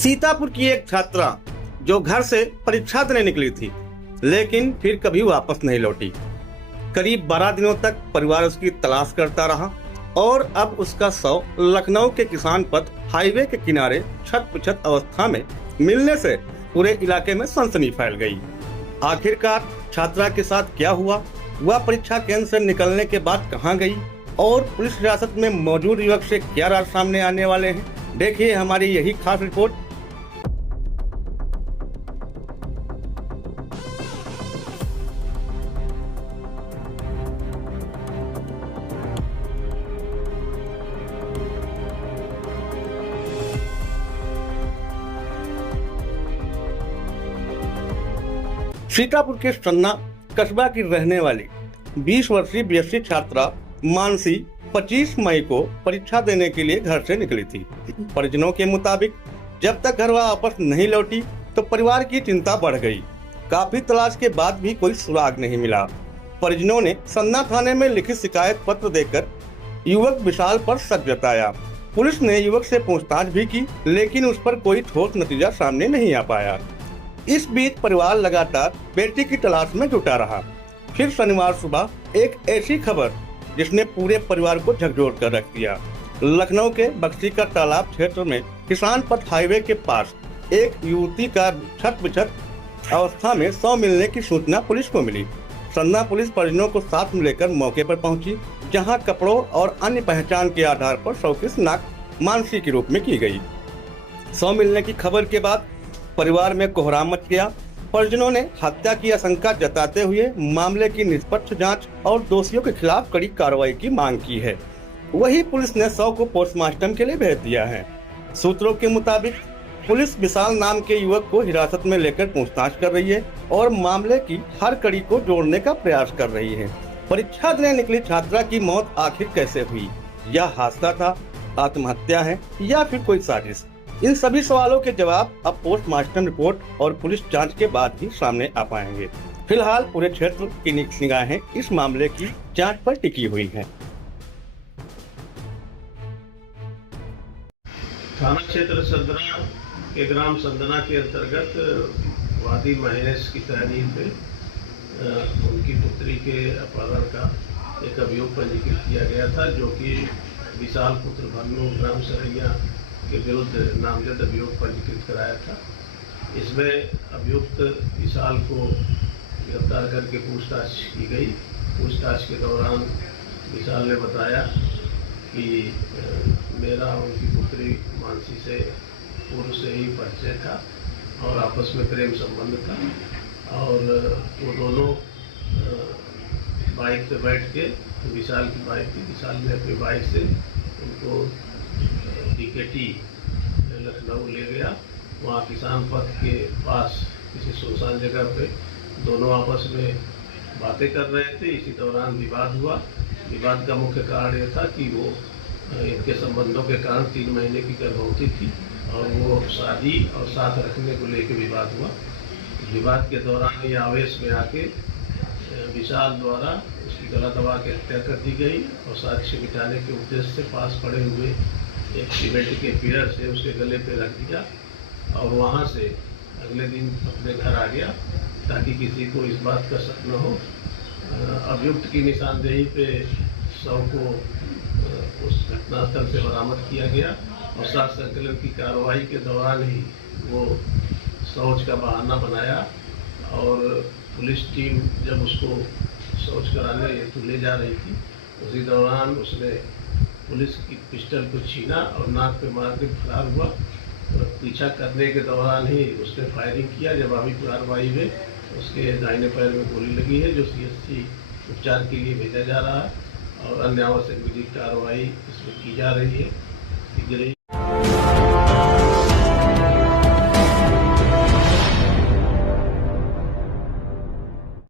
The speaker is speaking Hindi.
सीतापुर की एक छात्रा जो घर से परीक्षा देने निकली थी, लेकिन फिर कभी वापस नहीं लौटी। करीब 12 दिनों तक परिवार उसकी तलाश करता रहा और अब उसका शव लखनऊ के किसान पथ हाईवे के किनारे छत अवस्था में मिलने से पूरे इलाके में सनसनी फैल गई। आखिरकार छात्रा के साथ क्या हुआ, वह परीक्षा केंद्र से निकलने के बाद कहां गई और पुलिस हिरासत में मौजूद युवक से क्या राज सामने आने वाले हैं, देखिए हमारी यही खास रिपोर्ट। सीतापुर के सन्ना कस्बा की रहने वाली 20 वर्षीय बीएससी छात्रा मानसी 25 मई को परीक्षा देने के लिए घर से निकली थी। परिजनों के मुताबिक जब तक घर वापस नहीं लौटी तो परिवार की चिंता बढ़ गई। काफी तलाश के बाद भी कोई सुराग नहीं मिला। परिजनों ने सन्ना थाने में लिखित शिकायत पत्र देकर युवक विशाल पर शक जताया। पुलिस ने युवक से पूछताछ भी की, लेकिन उस पर कोई ठोस नतीजा सामने नहीं आ पाया। इस बीच परिवार लगातार बेटी की तलाश में जुटा रहा। फिर शनिवार सुबह एक ऐसी खबर जिसने पूरे परिवार को झकझोर कर रख दिया। लखनऊ के बक्सी का तालाब क्षेत्र में किसान पथ हाईवे के पास एक युवती का छत अवस्था में शव मिलने की सूचना पुलिस को मिली। सन्ना पुलिस परिजनों को साथ में लेकर मौके पर पहुंची, जहां कपड़ों और अन्य पहचान के आधार पर शव की शिनाख्त मानसी के रूप में की गई। शव मिलने की खबर के बाद परिवार में कोहराम मच गया। परिजनों ने हत्या की आशंका जताते हुए मामले की निष्पक्ष जांच और दोषियों के खिलाफ कड़ी कार्रवाई की मांग की है। वहीं पुलिस ने शव को पोस्टमार्टम के लिए भेज दिया है। सूत्रों के मुताबिक पुलिस विशाल नाम के युवक को हिरासत में लेकर पूछताछ कर रही है और मामले की हर कड़ी को जोड़ने का प्रयास कर रही है। परीक्षा देने निकली छात्रा की मौत आखिर कैसे हुई? यह हादसा था, आत्महत्या है या फिर कोई साजिश? इन सभी सवालों के जवाब अब पोस्टमार्टम रिपोर्ट और पुलिस जांच के बाद ही सामने आ पाएंगे। फिलहाल पूरे क्षेत्र की निगाहें इस मामले की जांच पर टिकी हुई हैं। थाना क्षेत्र सदना के ग्राम संदना के अंतर्गत वादी महेश की तहरीर पे उनकी पुत्री के अपहरण का एक अभियोग पंजीकृत किया गया था, जो कि विशाल पुत्र भानु ग्राम सरैया के विरुद्ध नामजद अभियोग पंजीकृत कराया था। इसमें अभियुक्त विशाल को गिरफ्तार करके पूछताछ की गई। पूछताछ के दौरान विशाल ने बताया कि मेरा उनकी पुत्री मानसी से पूर्व से ही परिचय था और आपस में प्रेम संबंध था और वो दोनों बाइक पे बैठ के, विशाल की बाइक थी, विशाल ने अपनी बाइक से उनको टिकटी लखनऊ ले गया। वहाँ किसान पथ के पास किसी सुनसान जगह पे दोनों आपस में बातें कर रहे थे। इसी दौरान विवाद हुआ। विवाद का मुख्य कारण ये था कि वो इनके संबंधों के कारण 3 महीने की गर्भवती थी और वो शादी और साथ रखने को लेकर विवाद हुआ। विवाद के दौरान ये आवेश में आके विशाल द्वारा उसकी गला दबा के हत्या कर दी गई और साक्ष्य मिटाने के उद्देश्य से पास पड़े हुए एक सीमेंट के पिलर से उसके गले पे रख दिया और वहाँ से अगले दिन अपने घर आ गया ताकि किसी को इस बात का शक न हो। अभियुक्त की निशानदेही पे शव को उस घटनास्थल से बरामद किया गया और साक्ष्य संकलन की कार्रवाई के दौरान ही वो शौच का बहाना बनाया और पुलिस टीम जब उसको शौच कराने हेतु ले जा रही थी, उसी दौरान उसने पुलिस की पिस्टल को छीना और नाक पे मार के फरार हुआ। और पीछा करने के दौरान ही उसने फायरिंग किया। जवाबी कार्रवाई में उसके दाहिने पैर में गोली लगी है, जो सीएससी उपचार के लिए भेजा जा रहा है और अन्य आवश्यक विधिक कार्रवाई इसमें की जा रही है।